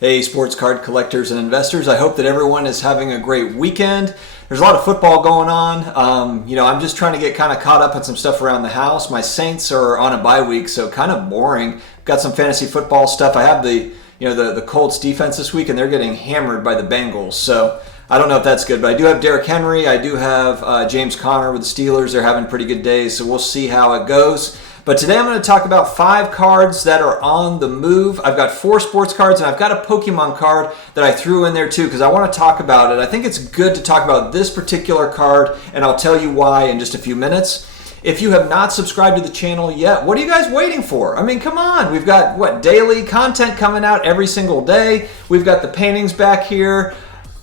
Hey, sports card collectors and investors. I hope that everyone is having a great weekend. There's a lot of football going on. I'm just trying to get kind of caught up on some stuff around the house. My Saints are on a bye week, so kind of boring. Got some fantasy football stuff. I have the Colts defense this week, and they're getting hammered by the Bengals. So I don't know if that's good, but I do have Derrick Henry. I do have James Conner with the Steelers. They're having pretty good days, so we'll see how it goes. But today I'm going to talk about 5 cards that are on the move. I've got 4 sports cards, and I've got a Pokemon card that I threw in there too because I want to talk about it. I think it's good to talk about this particular card, and I'll tell you why in just a few minutes. If you have not subscribed to the channel yet, what are you guys waiting for? I mean, come on. We've got, daily content coming out every single day. We've got the paintings back here.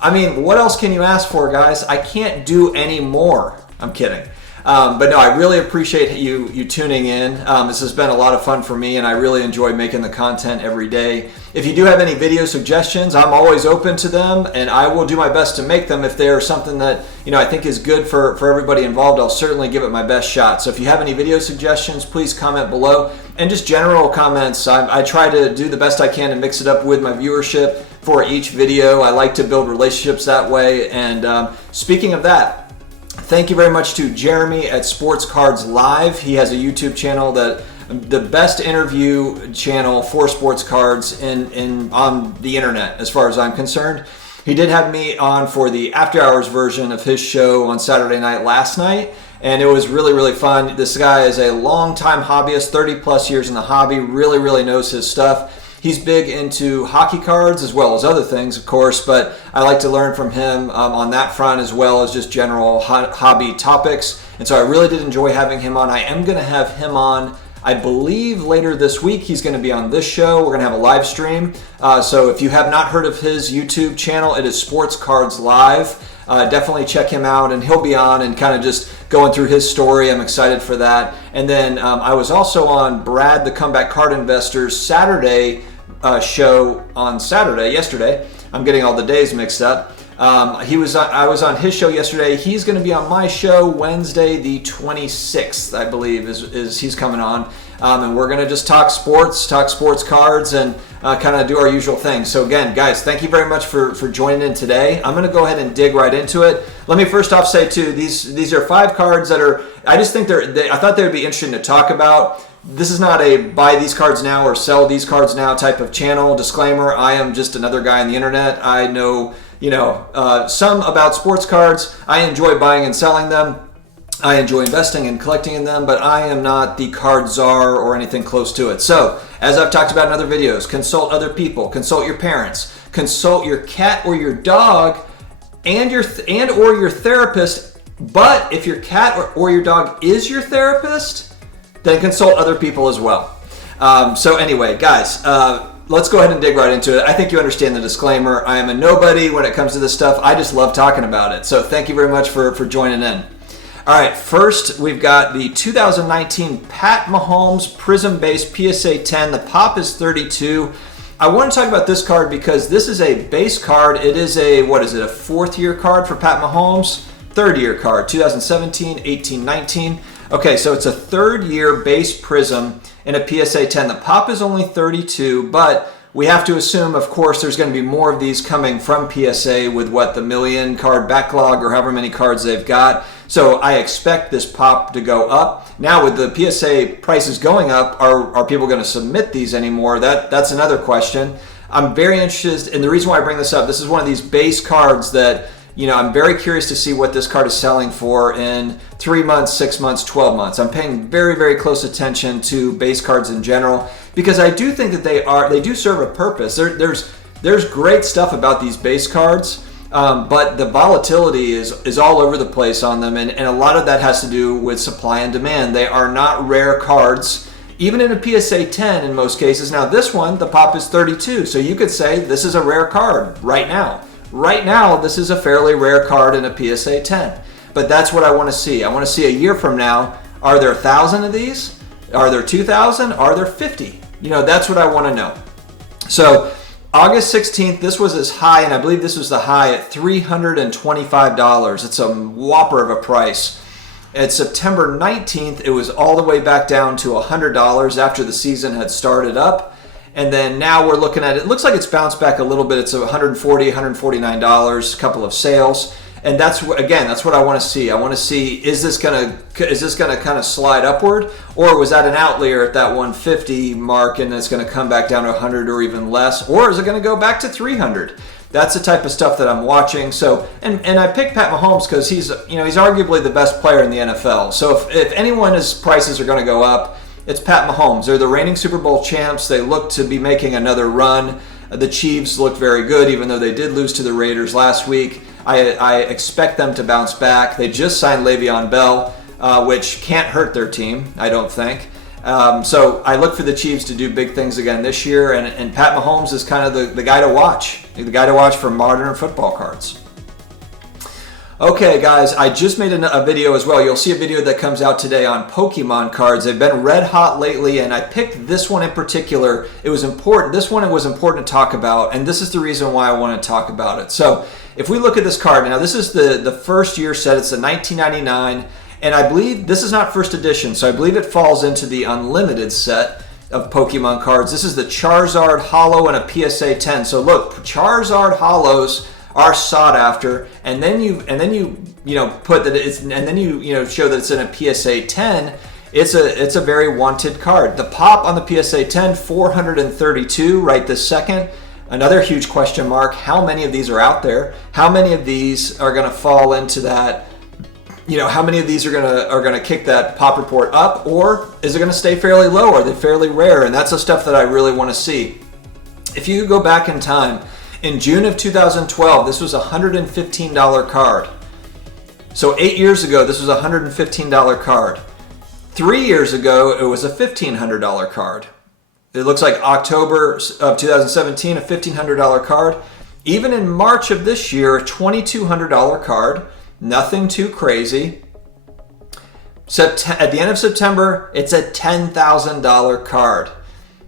I mean, what else can you ask for, guys? I can't do any more. I'm kidding. But no, I really appreciate you tuning in. This has been a lot of fun for me, and I really enjoy making the content every day. If you do have any video suggestions, I'm always open to them, and I will do my best to make them. If they're something that I think is good for everybody involved, I'll certainly give it my best shot. So if you have any video suggestions, please comment below. And just general comments, I try to do the best I can to mix it up with my viewership for each video. I like to build relationships that way. And speaking of that, thank you very much to Jeremy at Sportcards Live. He has a YouTube channel that the best interview channel for sports cards on the internet, as far as I'm concerned. He did have me on for the after hours version of his show on Saturday night last night, and it was really, really fun. This guy is a long-time hobbyist, 30 plus years in the hobby, really knows his stuff. He's big into hockey cards as well as other things, of course, but I like to learn from him on that front as well as just general hobby topics. And so I really did enjoy having him on. I am going to have him on, I believe, later this week. He's going to be on this show. We're going to have a live stream. So if you have not heard of his YouTube channel, it is Sportcards Live. Definitely check him out, and he'll be on and kind of just going through his story. I'm excited for that. And then I was also on Brad the Comeback Card Investor's Saturday show on yesterday. I'm getting all the days mixed up. I was on his show yesterday. He's going to be on my show Wednesday the 26th, I believe, is he's coming on. And we're going to just talk sports cards, and kind of do our usual thing. So again, guys, thank you very much for joining in today. I'm going to go ahead and dig right into it. Let me first off say too, these are 5 cards that are, I just think I thought they would be interesting to talk about. This is not a buy these cards now or sell these cards now type of channel. Disclaimer, I am just another guy on the internet. I know, some about sports cards. I enjoy buying and selling them. I enjoy investing and collecting in them, but I am not the card czar or anything close to it. So, as I've talked about in other videos, consult other people, consult your parents, consult your cat or your dog, and or your therapist. But if your cat or your dog is your therapist, then consult other people as well. So anyway, guys, let's go ahead and dig right into it. I think you understand the disclaimer. I am a nobody when it comes to this stuff. I just love talking about it. So thank you very much for joining in. All right, first we've got the 2019 Pat Mahomes Prism-based PSA 10. The pop is 32. I want to talk about this card because this is a base card. It is a 4th year card for Pat Mahomes? 3rd year card, 2017, 18, 19. Okay, so it's a 3rd year base Prism in a PSA 10. The pop is only 32, but we have to assume, of course, there's going to be more of these coming from PSA with the million card backlog or however many cards they've got. So I expect this pop to go up. Now with the PSA prices going up, are people going to submit these anymore? That's another question. I'm very interested, and the reason why I bring this up, this is one of these base cards that I'm very curious to see what this card is selling for in 3 months, 6 months, 12 months. I'm paying very close attention to base cards in general because I do think that they do serve a purpose. There's great stuff about these base cards, but the volatility is all over the place on them, and a lot of that has to do with supply and demand. They are not rare cards, even in a PSA 10 in most cases. Now this one, the pop is 32, so you could say this is a rare card right now. Right now, this is a fairly rare card in a PSA 10, but that's what I want to see. I want to see a year from now, are there 1,000 of these? Are there 2,000? Are there 50? That's what I want to know. So August 16th, this was as high, and I believe this was the high at $325. It's a whopper of a price. At September 19th, it was all the way back down to $100 after the season had started up. And then now we're looking at it. It looks like it's bounced back a little bit. It's $140, $149, a couple of sales. And that's what I want to see. I want to see, is this gonna kind of slide upward, or was that an outlier at that 150 mark and it's going to come back down to 100 or even less, or is it going to go back to 300? That's the type of stuff that I'm watching. So, and I picked Pat Mahomes because he's arguably the best player in the NFL. So if anyone's prices are going to go up, it's Pat Mahomes. They're the reigning Super Bowl champs. They look to be making another run. The Chiefs looked very good, even though they did lose to the Raiders last week. I expect them to bounce back. They just signed Le'Veon Bell, which can't hurt their team, I don't think. So I look for the Chiefs to do big things again this year, and Pat Mahomes is kind of the guy to watch. The guy to watch for modern football cards. Okay, guys, I just made a video as well. You'll see a video that comes out today on Pokemon cards. They've been red hot lately, and I picked this one in particular. It was important. This one it was important to talk about, and this is the reason why I want to talk about it. So if we look at this card, now this is the first year set. It's a 1999, and I believe this is not first edition, so I believe it falls into the unlimited set of Pokemon cards. This is the Charizard Holo and a PSA 10. So look, Charizard Holos are sought after, and then you put that it's, and then you show that it's in a PSA 10. It's a very wanted card. The pop on the PSA 10, 432 right this second. Another huge question mark: how many of these are out there? How many of these are going to fall into that? How many of these are gonna kick that pop report up, or is it going to stay fairly low? Are they fairly rare? And that's the stuff that I really want to see. If you go back in time, in June of 2012, this was a $115 card. So 8 years ago, this was a $115 card. 3 years ago, it was a $1,500 card. It looks like October of 2017, a $1,500 card. Even in March of this year, a $2,200 card. Nothing too crazy. At the end of September, it's a $10,000 card.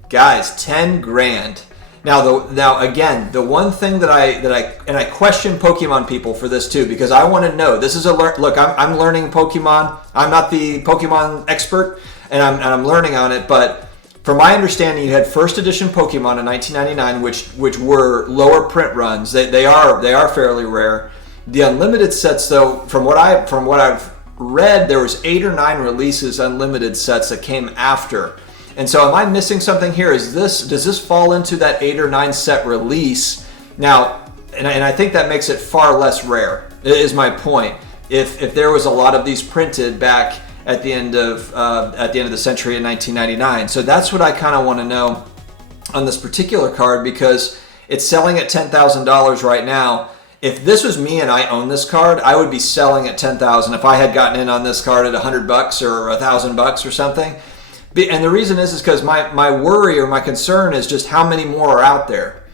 Guys, 10 grand. Now again, the one thing that I question Pokemon people for this too, because I want to know. This is look. I'm learning Pokemon. I'm not the Pokemon expert, and I'm learning on it. But from my understanding, you had first edition Pokemon in 1999, which were lower print runs. They are fairly rare. The unlimited sets, though, from what I've read, there was 8 or 9 releases unlimited sets that came after. And so am I missing something here? Does this fall into that 8 or 9 set release? Now, and I think that makes it far less rare, is my point. If there was a lot of these printed back at the end of the century in 1999. So that's what I kind of want to know on this particular card, because it's selling at $10,000 right now. If this was me and I own this card, I would be selling at $10,000 if I had gotten in on this card at $100 or $1,000 or something. And the reason is because my worry or my concern is just how many more are out there.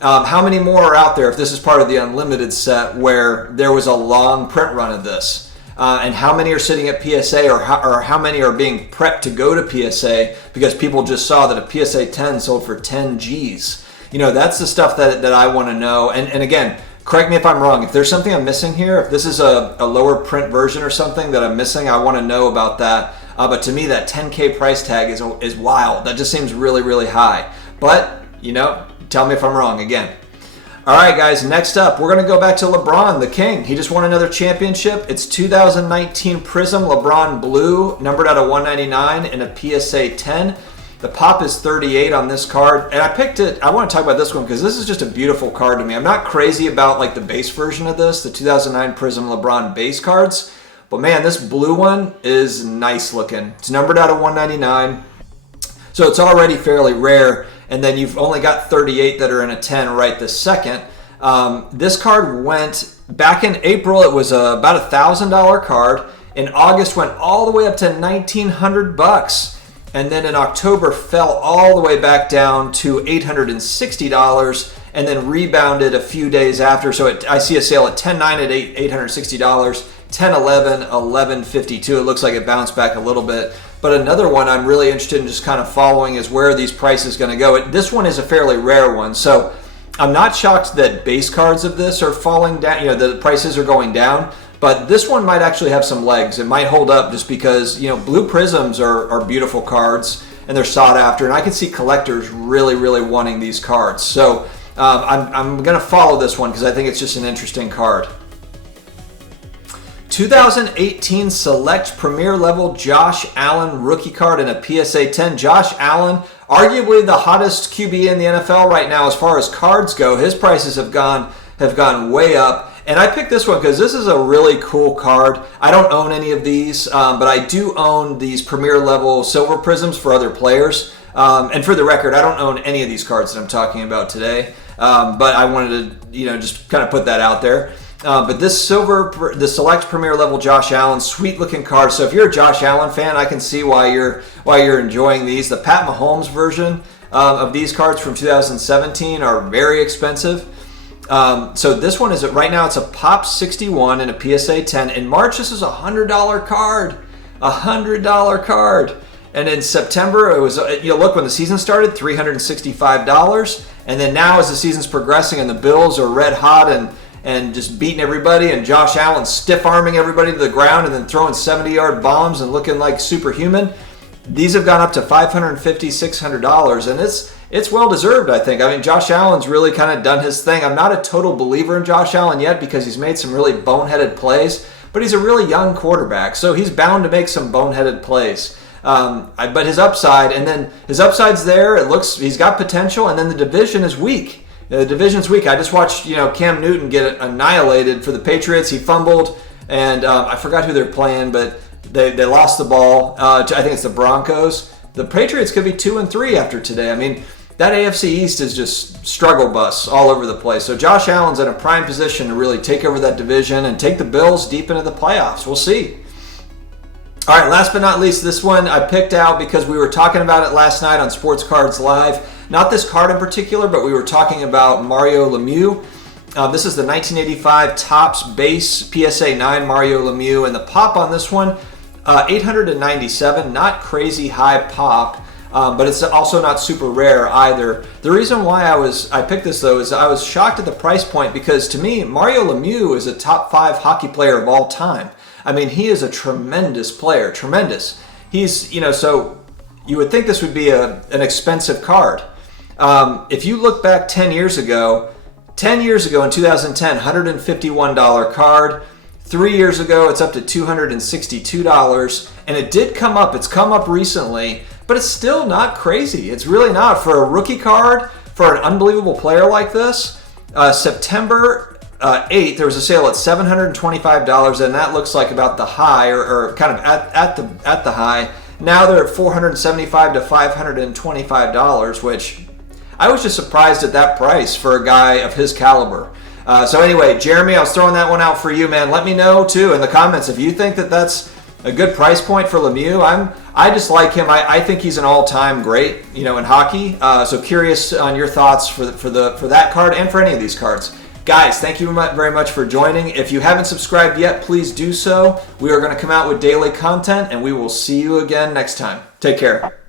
How many more are out there if this is part of the unlimited set where there was a long print run of this? And how many are sitting at PSA, or how many are being prepped to go to PSA because people just saw that a PSA 10 sold for 10 G's? That's the stuff that I want to know. And again, correct me if I'm wrong. If there's something I'm missing here, if this is a lower print version or something that I'm missing, I want to know about that. But to me, that 10K price tag is wild. That just seems really, really high. But, tell me if I'm wrong again. All right, guys, next up, we're going to go back to LeBron, the king. He just won another championship. It's 2019 Prism LeBron Blue, numbered out of 199 in a PSA 10. The pop is 38 on this card, and I picked it. I want to talk about this one because this is just a beautiful card to me. I'm not crazy about like the base version of this, the 2009 Prism LeBron base cards, but man, this blue one is nice looking. It's numbered out of 199, so it's already fairly rare, and then you've only got 38 that are in a 10 right this second. This card went, back in April, it was about $1,000 card. In August, went all the way up to $1,900. And then in October fell all the way back down to $860 and then rebounded a few days after. So I see a sale at $10.9 at $860, $10.11, $11.52. It looks like it bounced back a little bit. But another one I'm really interested in just kind of following is where are these prices going to go. This one is a fairly rare one. So I'm not shocked that base cards of this are falling down, the prices are going down. But this one might actually have some legs. It might hold up just because, blue prisms are beautiful cards. and they're sought after. And I can see collectors really wanting these cards. So I'm going to follow this one because I think it's just an interesting card. 2018 Select Premier Level Josh Allen rookie card in a PSA 10. Josh Allen, arguably the hottest QB in the NFL right now as far as cards go. His prices have gone way up. And I picked this one because this is a really cool card. I don't own any of these, but I do own these Premier Level Silver Prisms for other players. And for the record, I don't own any of these cards that I'm talking about today. But I wanted to, just kind of put that out there. But this the Select Premier Level Josh Allen, sweet looking card. So if you're a Josh Allen fan, I can see why you're enjoying these. The Pat Mahomes version of these cards from 2017 are very expensive. So this one is right now it's a Pop 61 and a PSA 10. In March, this is a $100 card, $100 card. And in September, it was, look, when the season started, $365. And then now as the season's progressing and the Bills are red hot and just beating everybody, and Josh Allen stiff-arming everybody to the ground and then throwing 70-yard bombs and looking like superhuman, these have gone up to $550, $600, and it's well-deserved, I think. I mean, Josh Allen's really kind of done his thing. I'm not a total believer in Josh Allen yet because he's made some really boneheaded plays, but he's a really young quarterback, so he's bound to make some boneheaded plays. But his upside's there. It looks he's got potential, and then the division is weak. The division's weak. I just watched Cam Newton get annihilated for the Patriots. He fumbled, and I forgot who they're playing, but they lost the ball. I think it's the Broncos. The Patriots could be 2-3 after today. I mean, that AFC East is just struggle bus all over the place. So Josh Allen's in a prime position to really take over that division and take the Bills deep into the playoffs. We'll see. All right, last but not least, this one I picked out because we were talking about it last night on Sportscards Live. Not this card in particular, but we were talking about Mario Lemieux. This is the 1985 Topps base PSA 9 Mario Lemieux, and the pop on this one, 897, not crazy high pop, but it's also not super rare either. The reason why I picked this though is I was shocked at the price point because to me, Mario Lemieux is a top 5 hockey player of all time. I mean, he is a tremendous player, tremendous. He's, so you would think this would be an expensive card. If you look back 10 years ago in 2010, $151 card. 3 years ago, it's up to $262. And it did come up. It's come up recently, but it's still not crazy. It's really not. For a rookie card, for an unbelievable player like this, September 8th, there was a sale at $725, and that looks like about the high, or kind of at the high. Now they're at $475 to $525, which I was just surprised at that price for a guy of his caliber. So anyway, Jeremy, I was throwing that one out for you, man. Let me know too in the comments if you think that that's a good price point for Lemieux. I just like him. I think he's an all-time great, in hockey. So curious on your thoughts for that card and for any of these cards. Guys, thank you very much for joining. If you haven't subscribed yet, please do so. We are going to come out with daily content, and we will see you again next time. Take care.